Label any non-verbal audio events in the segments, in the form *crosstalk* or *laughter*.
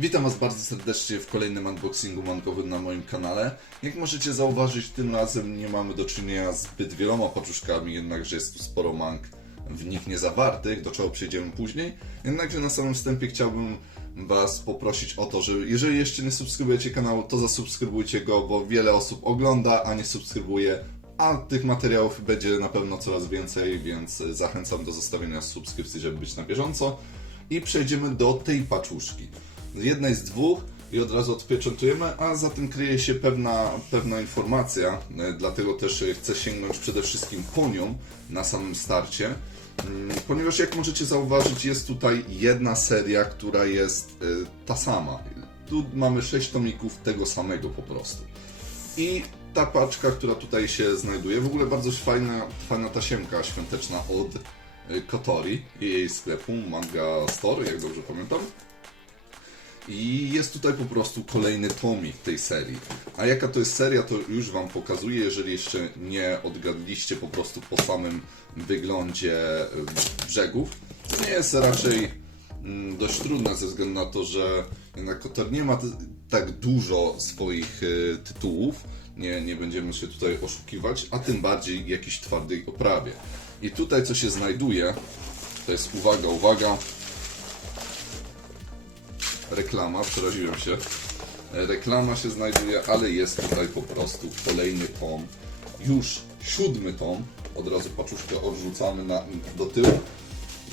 Witam Was bardzo serdecznie w kolejnym unboxingu mankowym na moim kanale. Jak możecie zauważyć, tym razem nie mamy do czynienia z zbyt wieloma paczuszkami, jednakże jest tu sporo mank w nich niezawartych, do czego przejdziemy później. Jednakże na samym wstępie chciałbym Was poprosić o to, że jeżeli jeszcze nie subskrybujecie kanału, to zasubskrybujcie go, bo wiele osób ogląda, a nie subskrybuje, a tych materiałów będzie na pewno coraz więcej, więc zachęcam do zostawienia subskrypcji, żeby być na bieżąco. I przejdziemy do tej paczuszki. Jednej z dwóch i od razu odpieczętujemy, a za tym kryje się pewna, pewna informacja, e, dlatego też e, chcę sięgnąć przede wszystkim po nią na samym starcie, Mm, ponieważ jak możecie zauważyć jest tutaj jedna seria, która jest e, ta sama. Tu mamy 6 tomików tego samego po prostu. I ta paczka, która tutaj się znajduje, w ogóle bardzo fajna, fajna tasiemka świąteczna od Kotori i jej sklepu Manga Store, jak dobrze pamiętam. I jest tutaj po prostu kolejny tomik tej serii. A jaka to jest seria, to już Wam pokazuję, jeżeli jeszcze nie odgadliście po prostu po samym wyglądzie brzegów. To nie jest raczej mm, dość trudne ze względu na to, że jednak Kotor nie ma tak dużo swoich y, tytułów. Nie, nie będziemy się tutaj oszukiwać, a tym bardziej jakiejś twardej oprawie. I tutaj co się znajduje, to jest uwaga, uwaga, reklama, przeraziłem się. E, Reklama się znajduje, ale jest tutaj po prostu kolejny tom. Już siódmy tom. Od razu paczuszkę odrzucamy na, do tyłu.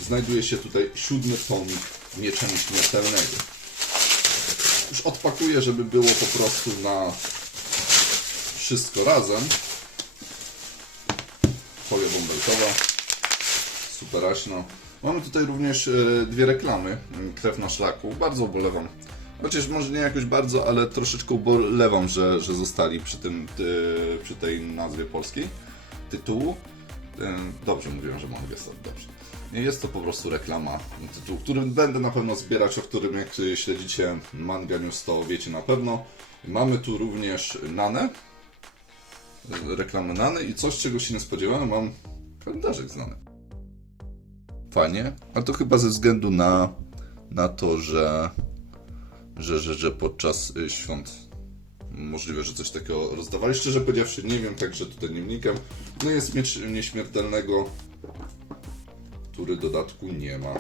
Znajduje się tutaj siódmy tomik Miecza Nieśmiertelnego. Już odpakuję, żeby było po prostu na wszystko razem. Folia bąbelkowa. Superaśno. Mamy tutaj również e, dwie reklamy. mm, Krew na szlaku. Bardzo ubolewam. Chociaż może nie jakoś bardzo, ale troszeczkę ubolewam, że, że zostali przy, tym, e, przy tej nazwie polskiej tytułu. E, Dobrze mówiłem, że manga jest dobrze. Jest to po prostu reklama tytułu, który będę na pewno zbierać, o którym jak śledzicie Manga News to wiecie na pewno. Mamy tu również Nanę, reklamę Nany i coś, czego się nie spodziewałem, mam kalendarzyk znany. Ale to chyba ze względu na, na to, że, że, że, że podczas y, świąt możliwe, że coś takiego rozdawali. Szczerze powiedziawszy, nie wiem, także tutaj nie wnikam. No jest miecz nieśmiertelnego, który dodatku nie ma.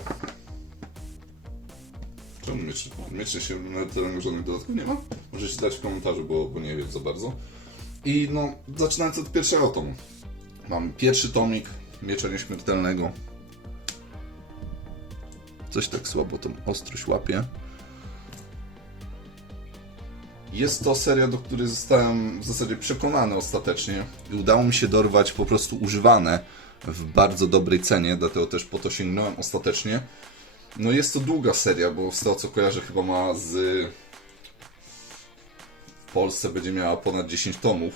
Czemu miecz, miecz nieśmiertelnego żadnych dodatków nie ma? Możecie dać w komentarzu, bo, bo nie wiem za bardzo. I no, zaczynając od pierwszego tomu. Mam pierwszy tomik Miecza Nieśmiertelnego. Coś tak słabo tą ostrość łapie. Jest to seria, do której zostałem w zasadzie przekonany ostatecznie i udało mi się dorwać po prostu używane w bardzo dobrej cenie, dlatego też po to sięgnąłem ostatecznie. No jest to długa seria, bo z tego co kojarzę chyba ma z... W Polsce będzie miała ponad 10 tomów.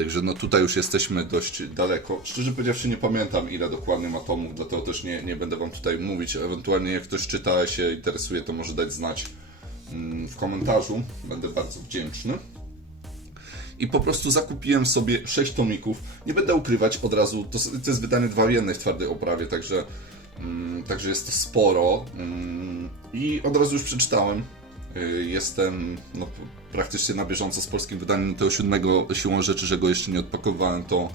Także no tutaj już jesteśmy dość daleko. Szczerze powiedziawszy nie pamiętam ile dokładnie ma tomów, dlatego też nie, nie będę Wam tutaj mówić. Ewentualnie jak ktoś czyta, się interesuje, to może dać znać mm, w komentarzu. Będę bardzo wdzięczny. I po prostu zakupiłem sobie 6 tomików. Nie będę ukrywać od razu, to, to jest wydanie dwa w jednej w twardej oprawie, także, mm, także jest to sporo. Mm, I od razu już przeczytałem. Y, Jestem no, praktycznie na bieżąco z polskim wydaniem tego siódmego siłą rzeczy, że go jeszcze nie odpakowałem, to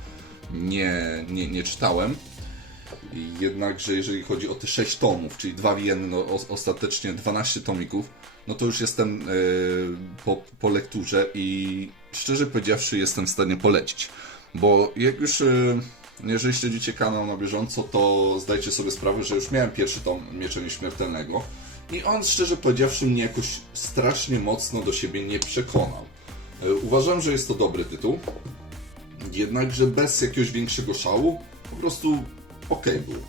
nie, nie, nie czytałem. Jednakże jeżeli chodzi o te 6 tomów, czyli 2 w 1, no, ostatecznie 12 tomików, no to już jestem y, po, po lekturze i szczerze powiedziawszy jestem w stanie polecić. Bo jak już, y, jeżeli śledzicie kanał na bieżąco, to zdajcie sobie sprawę, że już miałem pierwszy tom Miecza Nieśmiertelnego i on szczerze powiedziawszy mnie jakoś strasznie mocno do siebie nie przekonał. Y, Uważam, że jest to dobry tytuł, jednakże bez jakiegoś większego szału, po prostu okej był.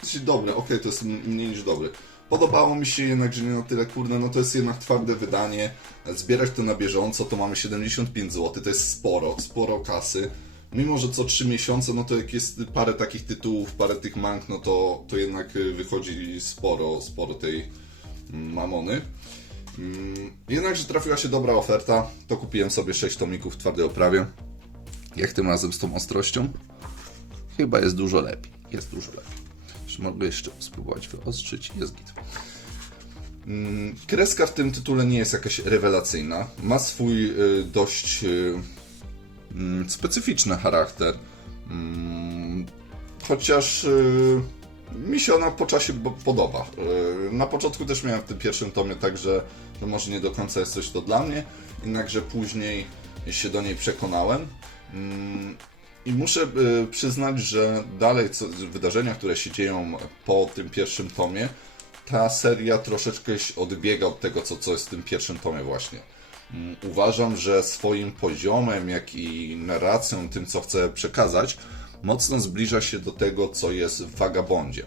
Znaczy, Dobre, okej, to jest mniej niż dobry. Podobało mi się jednak, że nie na tyle, kurde, no to jest jednak twarde wydanie. Zbierać to na bieżąco, to mamy 75 zł, to jest sporo, sporo kasy. Mimo, że co 3 miesiące, no to jak jest parę takich tytułów, parę tych mank, no to, to jednak y, wychodzi sporo, sporo tej mm, mamony. Mm, Jednakże trafiła się dobra oferta, to kupiłem sobie 6 tomików w twardej oprawie. Jak tym razem z tą ostrością? Chyba jest dużo lepiej. Jest dużo lepiej. Mogę jeszcze spróbować wyostrzyć? Jest git. Mm, Kreska w tym tytule nie jest jakaś rewelacyjna. Ma swój y, dość y, specyficzny charakter. Mm, Chociaż y, mi się ona po czasie podoba. Y, Na początku też miałem w tym pierwszym tomie tak, że, że może nie do końca jest coś to dla mnie, jednakże później się do niej przekonałem. Mm, I muszę y, przyznać, że dalej co, wydarzenia, które się dzieją po tym pierwszym tomie, ta seria troszeczkę odbiega od tego, co, co jest w tym pierwszym tomie właśnie. Mm, Uważam, że swoim poziomem, jak i narracją, tym co chcę przekazać, mocno zbliża się do tego, co jest w Vagabondzie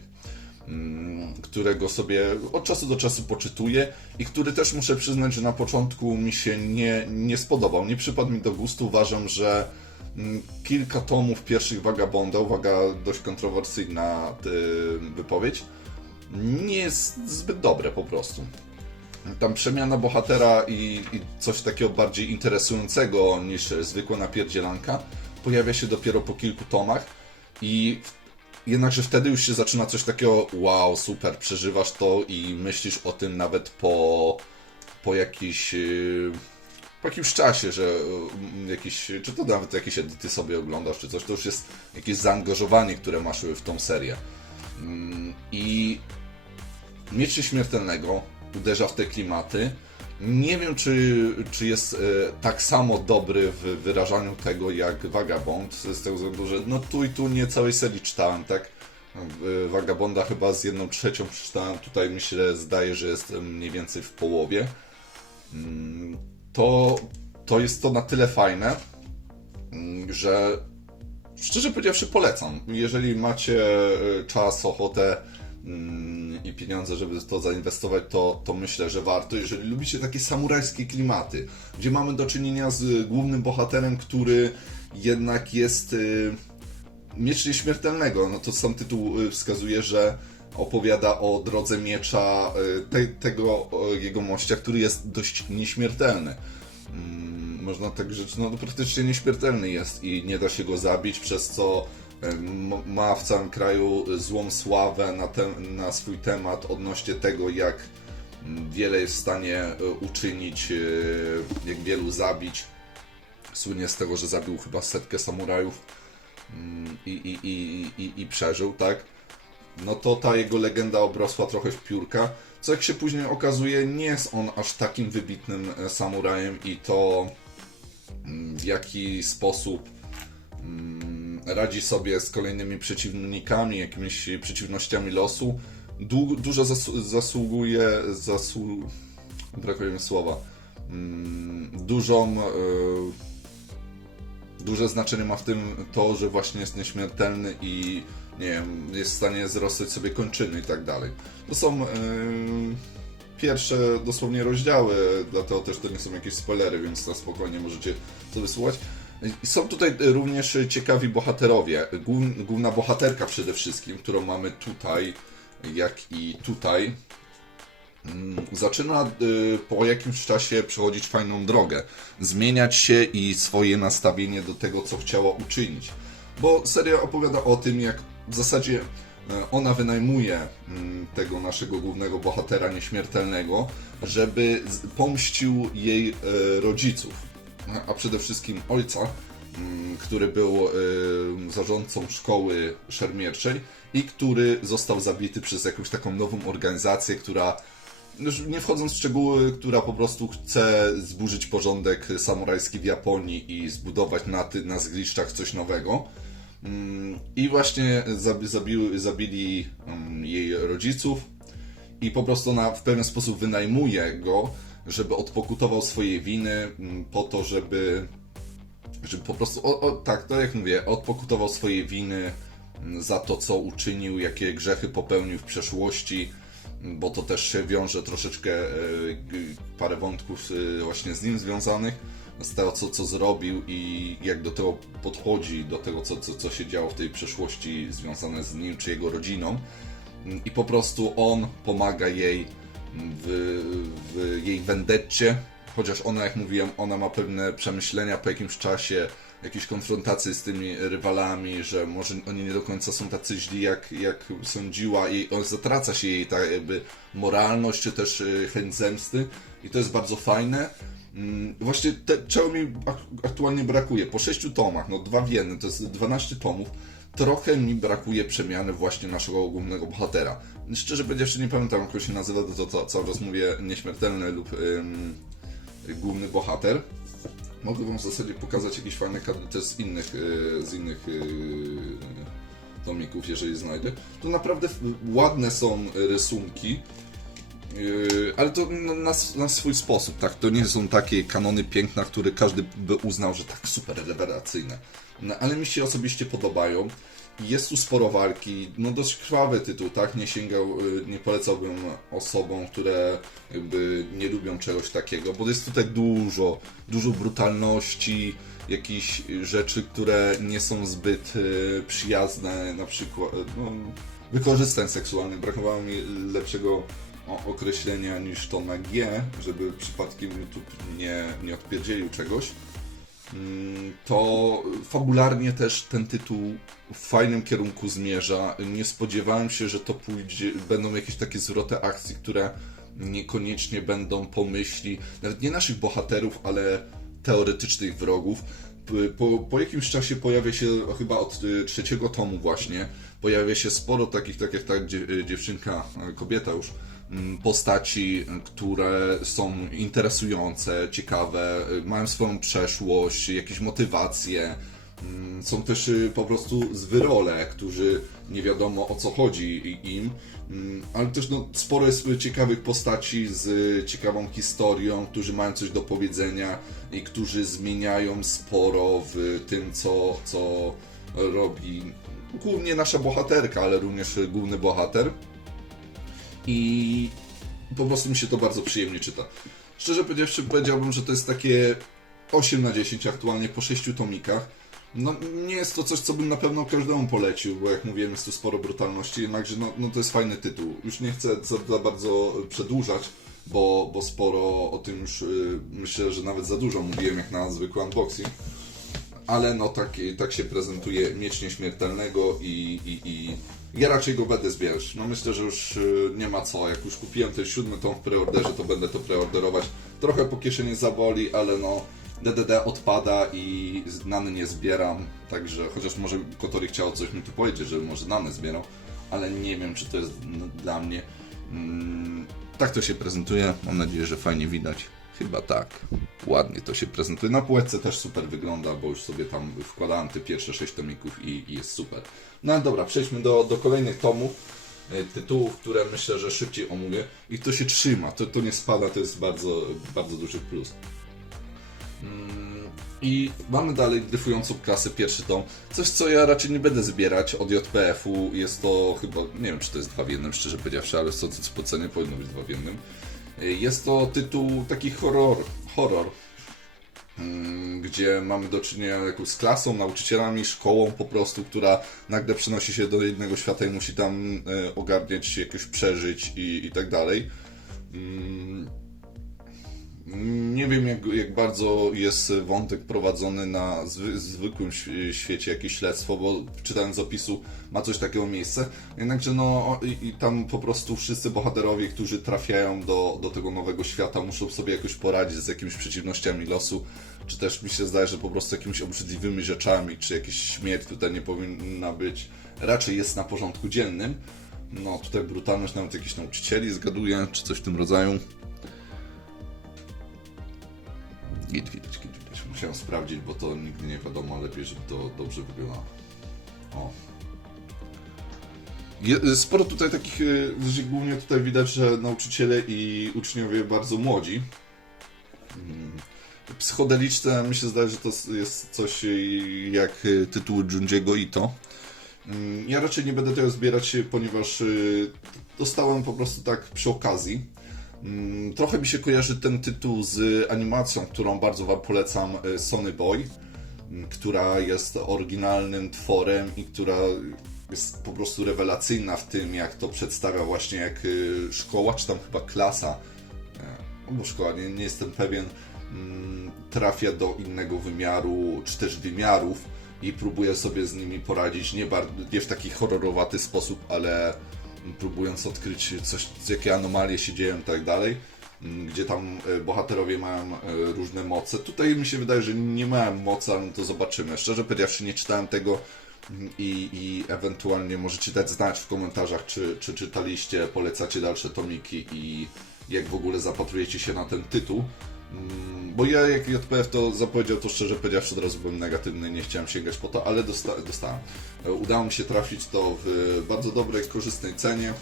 mm, którego sobie od czasu do czasu poczytuję i który też muszę przyznać, że na początku mi się nie, nie spodobał. Nie przypadł mi do gustu. Uważam, że mm, kilka tomów pierwszych Vagabonda, uwaga, dość kontrowersyjna y, wypowiedź, nie jest zbyt dobre po prostu. Tam przemiana bohatera i, i coś takiego bardziej interesującego niż zwykła napierdzielanka pojawia się dopiero po kilku tomach i jednakże wtedy już się zaczyna coś takiego wow, super, przeżywasz to i myślisz o tym nawet po, po jakiś po jakimś czasie, że yy, jakiś, czy to nawet jakieś edyty sobie oglądasz, czy coś, to już jest jakieś zaangażowanie, które masz w tą serię. Mm, I Miecz Śmiertelnego uderza w te klimaty. Nie wiem, czy, czy jest e, tak samo dobry w wyrażaniu tego jak Vagabond, z tego względu, że no tu i tu nie całej serii czytałem, tak? E, Vagabonda chyba z jedną trzecią przeczytałem, tutaj myślę, zdaje, że jest mniej więcej w połowie. Mm, To, to jest to na tyle fajne, mm, że szczerze powiedziawszy polecam. Jeżeli macie e, czas, ochotę i pieniądze, żeby to zainwestować, to, to myślę, że warto. Jeżeli lubicie takie samurajskie klimaty, gdzie mamy do czynienia z głównym bohaterem, który jednak jest y, miecz nieśmiertelnego, no to sam tytuł y, wskazuje, że opowiada o drodze miecza y, te, tego jego mościa, który jest dość nieśmiertelny. Mm, Można tak rzec, no praktycznie nieśmiertelny jest i nie da się go zabić, przez co ma w całym kraju złą sławę na, na swój temat odnośnie tego, jak mm, wiele jest w stanie e, uczynić, e, jak wielu zabić. Słynie z tego, że zabił chyba setkę samurajów mm, i, i, i, i, i przeżył, tak? No to ta jego legenda obrosła trochę w piórka. Co jak się później okazuje, nie jest on aż takim wybitnym e, samurajem i to mm, w jaki sposób mm, radzi sobie z kolejnymi przeciwnikami, jakimiś przeciwnościami losu, du- dużo zasu- zasługuje, zasu- brakuje mi słowa, mm, dużą, e, duże znaczenie ma w tym to, że właśnie jest nieśmiertelny i nie wiem, jest w stanie zrosłać sobie kończyny i tak dalej. To są e, pierwsze dosłownie rozdziały, dlatego też to nie są jakieś spoilery, więc na spokojnie możecie to wysłuchać. Są tutaj również ciekawi bohaterowie. Głów- Główna bohaterka przede wszystkim, którą mamy tutaj, jak i tutaj, mm, zaczyna y, po jakimś czasie przechodzić fajną drogę. Zmieniać się i swoje nastawienie do tego, co chciała uczynić. Bo seria opowiada o tym, jak w zasadzie e, ona wynajmuje mm, tego naszego głównego bohatera nieśmiertelnego, żeby pomścił jej e, rodziców, a przede wszystkim ojca, mm, który był e, zarządcą szkoły szermierczej i który został zabity przez jakąś taką nową organizację, która nie wchodząc w szczegóły, która po prostu chce zburzyć porządek samurajski w Japonii i zbudować na, ty, na zgliszczach coś nowego. Mm, I właśnie zabi, zabili mm, jej rodziców i po prostu ona w pewien sposób wynajmuje go, żeby odpokutował swoje winy mm, po to, żeby żeby po prostu, o, o, tak, to jak mówię, odpokutował swoje winy mm, za to, co uczynił, jakie grzechy popełnił w przeszłości, mm, bo to też się wiąże troszeczkę e, parę wątków e, właśnie z nim związanych, z tego, co, co zrobił i jak do tego podchodzi, do tego, co, co, co się działo w tej przeszłości związane z nim czy jego rodziną. I po prostu on pomaga jej w, w jej wendetcie, chociaż ona, jak mówiłem, ona ma pewne przemyślenia po jakimś czasie, jakieś konfrontacje z tymi rywalami, że może oni nie do końca są tacy źli, jak, jak sądziła i zatraca się jej ta jakby moralność, czy też y, chęć zemsty. I to jest bardzo fajne. Mm, Właśnie te, czego mi ak- aktualnie brakuje, po sześciu tomach, no dwa w jednym, to jest 12 tomów, trochę mi brakuje przemiany właśnie naszego głównego bohatera. Szczerze powiedziawszy nie pamiętam jak się nazywa, to, to cały czas mówię nieśmiertelny lub ym, główny bohater. Mogę wam w zasadzie pokazać jakieś fajne kadry też z innych, y, z innych y, tomików, jeżeli znajdę. To naprawdę ładne są rysunki, Yy, ale to na, na, swój sposób, tak? To nie są takie kanony piękna, które każdy by uznał, że tak super rewelacyjne. No, ale mi się osobiście podobają. Jest tu sporo walki, no dość krwawy tytuł, tak? Nie sięgał, yy, nie polecałbym osobom, które jakby nie lubią czegoś takiego, bo jest tutaj dużo, dużo brutalności, jakichś rzeczy, które nie są zbyt yy, przyjazne, na przykład no, wykorzystań seksualnych. Brakowało mi lepszego określenia niż to na G, żeby przypadkiem YouTube nie, nie odpierdzielił czegoś, mm, to fabularnie też ten tytuł w fajnym kierunku zmierza. Nie spodziewałem się, że to pójdzie, będą jakieś takie zwroty akcji, które niekoniecznie będą pomyśli, nawet nie naszych bohaterów, ale teoretycznych wrogów. Po, po jakimś czasie pojawia się, chyba od y, trzeciego tomu właśnie, pojawia się sporo takich, tak jak ta y, dziewczynka, y, kobieta już, postaci, y, które są interesujące, ciekawe, y, mają swoją przeszłość, jakieś motywacje. Mm, Są też y, po prostu zwyrole, którzy nie wiadomo o co chodzi im, Mm, ale też no, sporo jest ciekawych postaci z y, ciekawą historią, którzy mają coś do powiedzenia i którzy zmieniają sporo w tym, co, co robi głównie nasza bohaterka, ale również y, główny bohater. I po prostu mi się to bardzo przyjemnie czyta. Szczerze powiedziawszy, powiedziałbym, że to jest takie 8 na 10 aktualnie po 6 tomikach. No, nie jest to coś, co bym na pewno każdemu polecił, bo jak mówiłem, jest tu sporo brutalności, jednakże no, no to jest fajny tytuł. Już nie chcę za, za bardzo przedłużać, bo, bo sporo o tym już y, myślę, że nawet za dużo mówiłem jak na zwykły unboxing. Ale no tak, tak się prezentuje Miecz Nieśmiertelnego i, i, i ja raczej go będę zbierać. No myślę, że już y, nie ma co. Jak już kupiłem ten siódmy tom w preorderze, to będę to preorderować. Trochę po kieszeni zaboli, ale no DDD odpada i nany nie zbieram. Także chociaż może Kotori chciał coś mi tu powiedzieć, że może nany zbierał, ale nie wiem, czy to jest dla mnie. Mm, tak to się prezentuje. Mam nadzieję, że fajnie widać. Chyba tak. Ładnie to się prezentuje. Na półeczce też super wygląda, bo już sobie tam wkładałem te pierwsze sześć tomików i, i jest super. No dobra, przejdźmy do, do kolejnych tomów. e, Tytułów, które myślę, że szybciej omówię. I to się trzyma, to, to nie spada, to jest bardzo, bardzo duży plus. Mm, I mamy dalej dryfującą klasę pierwszy tom. Coś, co ja raczej nie będę zbierać od JPF-u. Jest to chyba, nie wiem czy to jest dwa w jednym, szczerze powiedziawszy, ale w co po cenie powinno być dwa w jednym. Jest to tytuł taki horror, horror mm, gdzie mamy do czynienia z klasą, nauczycielami, szkołą po prostu, która nagle przenosi się do innego świata i musi tam e, ogarniać, jakoś przeżyć i, i tak dalej. Nie wiem, jak, jak bardzo jest wątek prowadzony na zwy, zwykłym świe- świecie, jakieś śledztwo, bo czytając z opisu ma coś takiego miejsce. Jednakże no i, i tam po prostu wszyscy bohaterowie, którzy trafiają do, do tego nowego świata, muszą sobie jakoś poradzić z jakimiś przeciwnościami losu, czy też mi się zdaje, że po prostu jakimiś obrzydliwymi rzeczami, czy jakaś śmierć tutaj nie powinna być. Raczej jest na porządku dziennym. No tutaj brutalność nawet jakichś nauczycieli zgaduję, czy coś w tym rodzaju. Git, widać, git, widać. Musiałem sprawdzić, bo to nigdy nie wiadomo, lepiej, żeby to dobrze wyglądało. O. Sporo tutaj takich, y, głównie tutaj widać, że nauczyciele i uczniowie bardzo młodzi. Mm. Psychodeliczne, mi się zdaje, że to jest coś y, jak y, tytuły Junjiego Ito. Mm, Ja raczej nie będę tego zbierać, ponieważ dostałem po prostu tak przy okazji. Mm, Trochę mi się kojarzy ten tytuł z animacją, którą bardzo Wam polecam, y, Sony Boy, m, która jest oryginalnym tworem i która jest po prostu rewelacyjna w tym, jak to przedstawia właśnie jak y, szkoła, czy tam chyba klasa, e, albo szkoła, nie, nie jestem pewien, mm, trafia do innego wymiaru, czy też wymiarów i próbuje sobie z nimi poradzić, nie, nie w taki horrorowaty sposób, ale próbując odkryć coś, jakie anomalie się dzieją i tak dalej, mm, gdzie tam e, bohaterowie mają e, różne moce. Tutaj mi się wydaje, że nie mają mocy, ale to zobaczymy. Szczerze powiedziawszy, nie czytałem tego mm, i, i ewentualnie możecie dać znać w komentarzach, czy, czy czytaliście, polecacie dalsze tomiki i jak w ogóle zapatrujecie się na ten tytuł. Mm, Bo ja jak JPF to zapowiedział, to szczerze powiedziawszy od razu byłem negatywny, nie chciałem sięgać po to, ale dosta dostałem. E, Udało mi się trafić to w bardzo dobrej, korzystnej cenie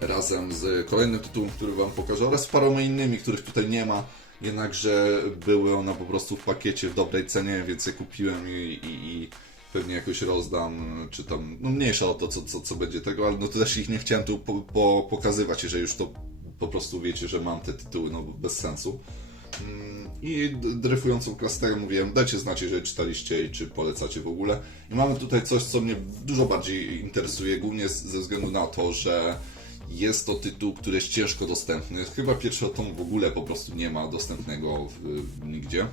razem z kolejnym tytułem, który Wam pokażę oraz paroma innymi, których tutaj nie ma. Jednakże były one po prostu w pakiecie w dobrej cenie, więc je kupiłem i, i, i pewnie jakoś rozdam, czy tam, no mniejsza o to, co, co, co będzie tego, ale no to też ich nie chciałem tu po, po, pokazywać, jeżeli już to po prostu wiecie, że mam te tytuły, no bez sensu. Mm, I dryfującą klasykę mówiłem, dajcie znać, jeżeli czytaliście i czy polecacie w ogóle. I mamy tutaj coś, co mnie dużo bardziej interesuje, głównie ze względu na to, że jest to tytuł, który jest ciężko dostępny. Chyba pierwszy tom w ogóle po prostu nie ma dostępnego nigdzie.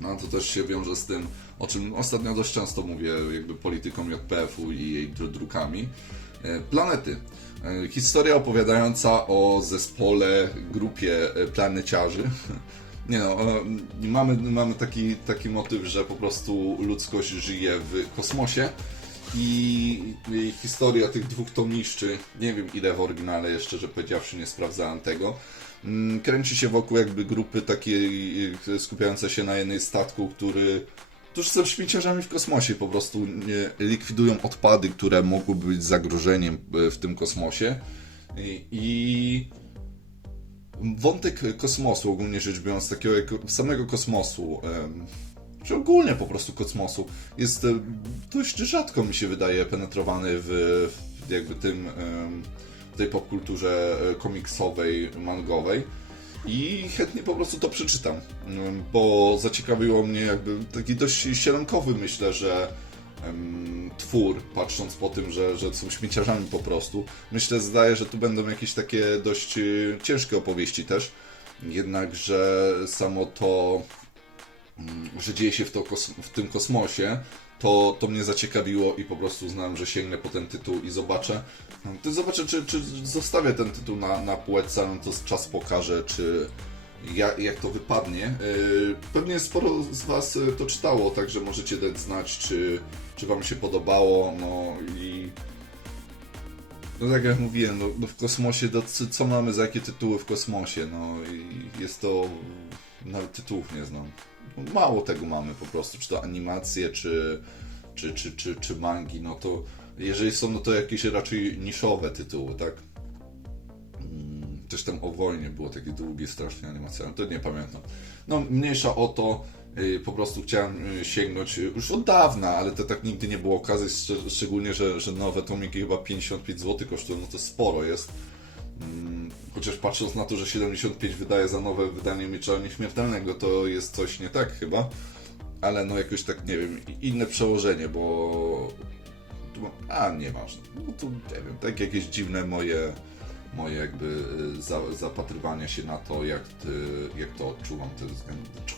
No to też się wiąże z tym, o czym ostatnio dość często mówię, jakby polityką JPF-u i jej dru- drukami. E, Planety. E, Historia opowiadająca o zespole, grupie e, planeciarzy. *laughs* Nie no, mamy, mamy taki, taki motyw, że po prostu ludzkość żyje w kosmosie i historia tych dwóch tomiszczy, nie wiem ile w oryginale jeszcze, że powiedziawszy, nie sprawdzałem tego, mm, kręci się wokół jakby grupy takiej skupiającej się na jednej statku, który którzy są śmieciarzami w kosmosie, po prostu likwidują odpady, które mogłyby być zagrożeniem e, w tym kosmosie. I, wątek kosmosu, ogólnie rzecz biorąc, takiego samego kosmosu, czy ogólnie po prostu kosmosu, jest dość rzadko mi się wydaje penetrowany w, w jakby tym, em, tej popkulturze e, komiksowej, mangowej. I chętnie po prostu to przeczytam, bo zaciekawiło mnie jakby taki dość sielankowy myślę, że twór, patrząc po tym, że, że są śmieciarzami po prostu. Myślę, zdaje, że tu będą jakieś takie dość y, ciężkie opowieści też, jednakże samo to, mm, że dzieje się w, to w tym kosmosie, to, to mnie zaciekawiło i po prostu uznałem, że sięgnę po ten tytuł i zobaczę. To zobaczę, czy, czy zostawię ten tytuł na, na półce, no to czas pokaże, czy jak, jak to wypadnie. Yy, Pewnie sporo z Was y, to czytało, także możecie dać znać, czy, czy Wam się podobało. No i. No tak jak mówiłem, no, no w kosmosie, co mamy za jakie tytuły w kosmosie? No i jest to. Nawet tytułów nie znam. Mało tego mamy po prostu, czy to animacje, czy, czy, czy, czy, czy mangi, no to jeżeli są, no to jakieś raczej niszowe tytuły, tak? Mm, Coś tam o wojnie było takie długie, strasznie animacje, to nie pamiętam. No, mniejsza o to, y, po prostu chciałem y, sięgnąć y, już od dawna, ale to tak nigdy nie było okazji, szcz- szczególnie, że, że nowe tomiki chyba 55 zł kosztują, no to sporo jest. Mm, Chociaż patrząc na to, że 75 wydaje za nowe wydanie Miecza Nieśmiertelnego, to jest coś nie tak chyba. Ale no jakoś tak, nie wiem, inne przełożenie, bo... A, nieważne. No to nie wiem, tak jakieś dziwne moje, moje jakby y, za, zapatrywanie się na to, jak, ty, jak to odczuwam, te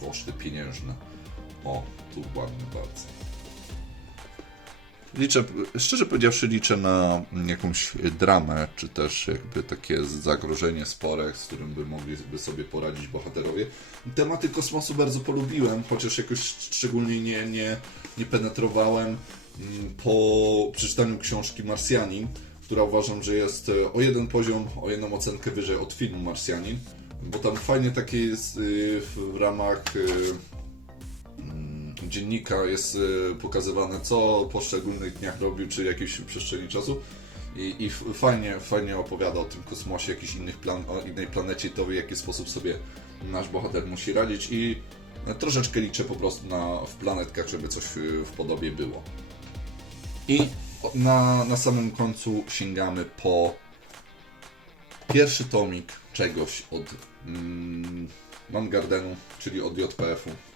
koszty pieniężne. O, tu ładnie bardzo. Liczę, szczerze powiedziawszy, liczę na jakąś dramę, czy też jakby takie zagrożenie spore, z którym by mogli sobie poradzić bohaterowie. Tematy kosmosu bardzo polubiłem, chociaż jakoś szczególnie nie, nie, nie penetrowałem mm, po przeczytaniu książki Marsjanin, która uważam, że jest e, o jeden poziom, o jedną ocenkę wyżej od filmu Marsjanin, bo tam fajnie takie jest y, w ramach y, dziennika jest y, pokazywane, co poszczególnych dniach robił, czy jakiejś przestrzeni czasu. I, i fajnie, fajnie opowiada o tym kosmosie, jakichś innych plan, o innej planecie to, w jaki sposób sobie nasz bohater musi radzić. I e, troszeczkę liczę po prostu na, w planetkach, żeby coś y, w podobie było. I na, na samym końcu sięgamy po pierwszy tomik czegoś od mm, Mangardenu, czyli od JPF-u.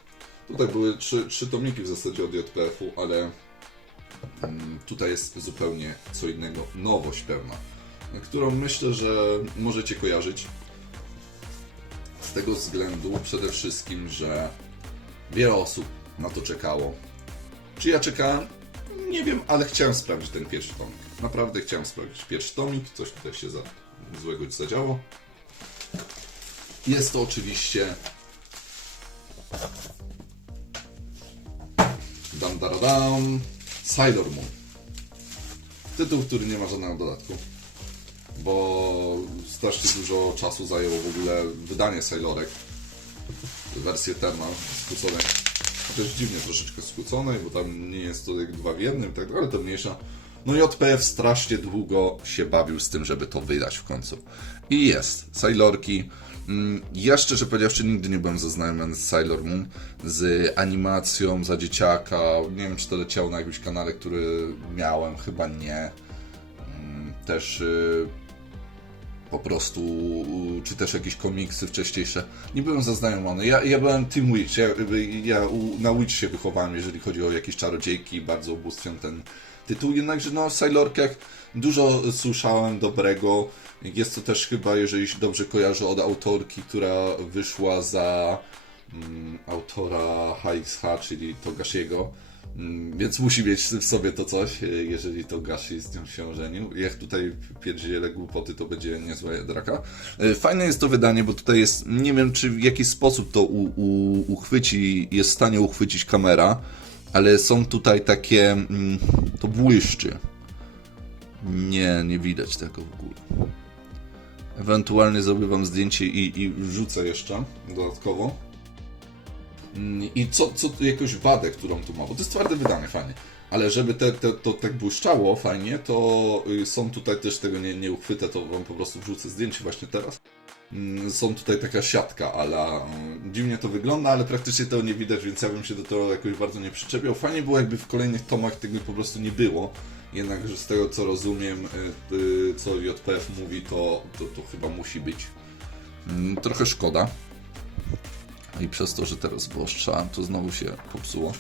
Tutaj były trzy, trzy tomiki w zasadzie od JPF-u, ale mm, tutaj jest zupełnie co innego, nowość pewna, którą myślę, że możecie kojarzyć. Z tego względu przede wszystkim, że wiele osób na to czekało. Czy ja czekałem? Nie wiem, ale chciałem sprawdzić ten pierwszy tomik. Naprawdę chciałem sprawdzić pierwszy tomik, coś tutaj się za, złego zadziało. Jest to oczywiście dam dam Sailor Moon. Tytuł, który nie ma żadnego dodatku. Bo strasznie dużo czasu zajęło w ogóle wydanie Sailorek. Wersję Terna skróconej. Chociaż dziwnie troszeczkę skróconej, bo tam nie jest to jak dwa w jednym, tak ale to mniejsza. No i JPF strasznie długo się bawił z tym, żeby to wydać w końcu. I jest. Sailorki. Mm, Ja szczerze powiedziawszy nigdy nie byłem zaznajomiony z Sailor Moon, z animacją za dzieciaka. Nie wiem, czy to leciało na jakimś kanale, który miałem, chyba nie. Mm, Też y, po prostu, y, czy też jakieś komiksy wcześniejsze. Nie byłem zaznajomiony. Ja, ja byłem Team Witch. Ja, ja na Witch się wychowałem, jeżeli chodzi o jakieś czarodziejki. Bardzo ubóstwiam ten tytuł. Jednakże no, o Sailorkach dużo słyszałem dobrego. Jest to też chyba, jeżeli się dobrze kojarzę, od autorki, która wyszła za mm, autora HXH, czyli Togashiego. Mm, Więc musi mieć w sobie to coś, jeżeli to Gashi z nią się żenił. Jak tutaj pierdziele głupoty, to będzie niezła draka. E, Fajne jest to wydanie, bo tutaj jest, nie wiem czy w jakiś sposób to u, u, uchwyci, jest w stanie uchwycić kamera, ale są tutaj takie, mm, to błyszczy. Nie, nie widać tego w ogóle. Ewentualnie zrobię wam zdjęcie i, i wrzucę jeszcze dodatkowo. Mm, I co, co jakąś wadę, którą tu ma, bo to jest twarde wydanie, fajnie. Ale żeby te, te, to tak błyszczało fajnie, to y, są tutaj też tego nie, nie uchwytę, to wam po prostu wrzucę zdjęcie właśnie teraz. Mm, Są tutaj taka siatka, ale dziwnie to wygląda, ale praktycznie tego nie widać, więc ja bym się do tego jakoś bardzo nie przyczepiał. Fajnie było, jakby w kolejnych tomach tego po prostu nie było. Jednakże z tego co rozumiem, y, co JPF mówi, to, to, to chyba musi być. Mm, Trochę szkoda. I przez to, że teraz zboszczałem, to znowu się popsuło.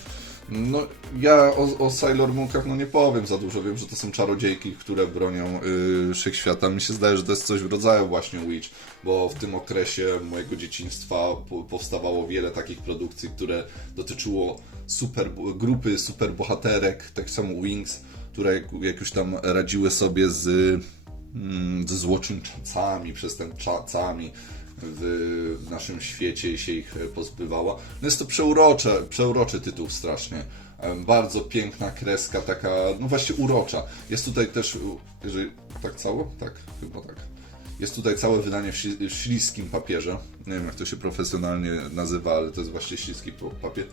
No, ja o, o Sailor Moonkach no nie powiem za dużo. Wiem, że to są czarodziejki, które bronią yy, wszechświata. Mi się zdaje, że to jest coś w rodzaju właśnie Witch, bo w tym okresie mojego dzieciństwa po, powstawało wiele takich produkcji, które dotyczyło super, grupy superbohaterek, tak samo Wings, które jak, jakoś tam radziły sobie z, mm, ze złoczyńcami, przestępcami w naszym świecie i się ich pozbywała. No jest to przeurocze, przeuroczy tytuł strasznie. Bardzo piękna kreska, taka, no właśnie urocza. Jest tutaj też, jeżeli, tak cało? Tak, chyba tak. Jest tutaj całe wydanie w, śli- w śliskim papierze. Nie wiem jak to się profesjonalnie nazywa, ale to jest właśnie śliski papier.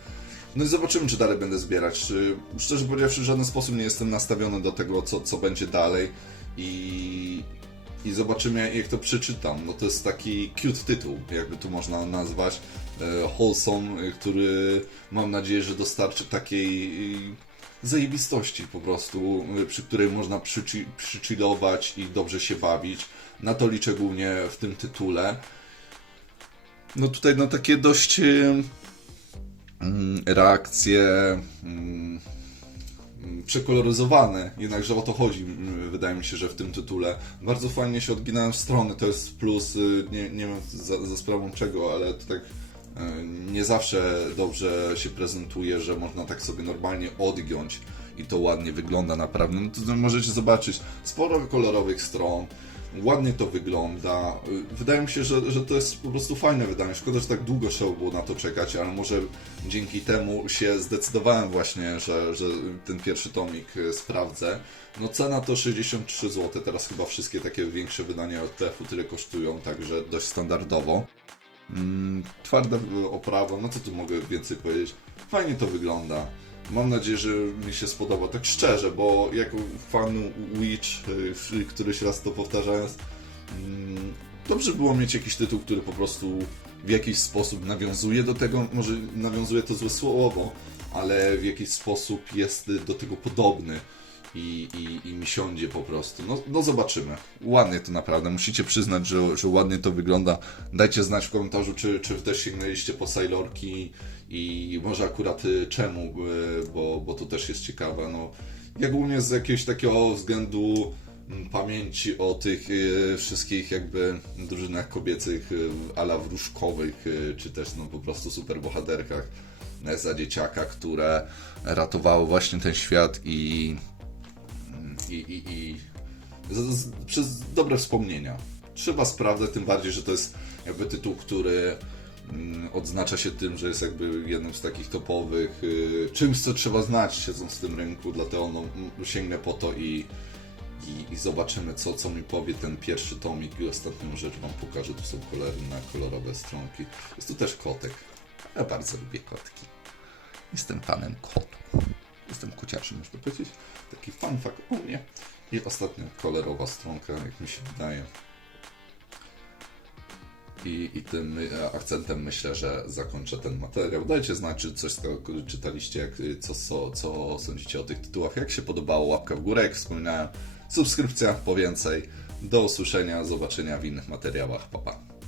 No i zobaczymy, czy dalej będę zbierać. Szczerze powiedziawszy, w żaden sposób nie jestem nastawiony do tego, co, co będzie dalej. I, i zobaczymy, jak to przeczytam. No to jest taki cute tytuł, jakby tu można nazwać. E, wholesome, który mam nadzieję, że dostarczy takiej e, zajebistości po prostu, e, przy której można przyci- i dobrze się bawić. Na to liczę głównie w tym tytule. No tutaj no takie dość mm, reakcje mm, przekoloryzowane, jednakże o to chodzi, wydaje mi się, że w tym tytule. Bardzo fajnie się odginałem w strony, to jest plus, y, nie, nie wiem za, za sprawą czego, ale to tak y, nie zawsze dobrze się prezentuje, że można tak sobie normalnie odgiąć i to ładnie wygląda naprawdę. No to możecie zobaczyć sporo kolorowych stron, ładnie to wygląda. Y, Wydaje mi się, że, że to jest po prostu fajne wydanie. Szkoda, że tak długo trzeba było na to czekać, ale może dzięki temu się zdecydowałem właśnie, że, że ten pierwszy tomik y, sprawdzę. No cena to 63 zł, teraz chyba wszystkie takie większe wydania od TF-u tyle kosztują, także dość standardowo. Mm, twarda y, oprawa, no co tu mogę więcej powiedzieć? Fajnie to wygląda. Mam nadzieję, że mi się spodoba, tak szczerze, bo jako fan Witch, y, któryś raz to powtarzając, mm, dobrze było mieć jakiś tytuł, który po prostu w jakiś sposób nawiązuje do tego, może nawiązuje to złe słowo, ale w jakiś sposób jest do tego podobny i, i, i mi siądzie po prostu. No, no zobaczymy. Ładnie to naprawdę. Musicie przyznać, że, że ładnie to wygląda. Dajcie znać w komentarzu, czy, czy też sięgnęliście po Sailorki i może akurat y, czemu, y, bo, bo to też jest ciekawe. No, ja głównie z jakiegoś takiego względu mm, pamięci o tych e, wszystkich jakby drużynach kobiecych ala wróżkowych, czy też no po prostu superbohaterkach za dzieciaka, które ratowały właśnie ten świat i i, i, i z, z, przez dobre wspomnienia. Trzeba sprawdzać, tym bardziej, że to jest jakby tytuł, który mm, odznacza się tym, że jest jakby jednym z takich topowych, y, czymś, co trzeba znać siedząc w tym rynku, dlatego no, sięgnę po to i, i, i zobaczymy, co, co mi powie ten pierwszy tomik i ostatnią rzecz Wam pokażę. Tu są kolorne, kolorowe stronki. Jest tu też kotek. Ja bardzo lubię kotki. Jestem panem kotu. Jestem kociarzem, można powiedzieć. Taki fun fact o mnie. I ostatnia kolorowa stronka, jak mi się wydaje. I, I tym e, akcentem myślę, że zakończę ten materiał. Dajcie znać, czy coś czytaliście, jak, co, co, co sądzicie o tych tytułach. Jak się podobało, łapka w górę, jak wspominałem, subskrypcja po więcej. Do usłyszenia, zobaczenia w innych materiałach. Pa, pa.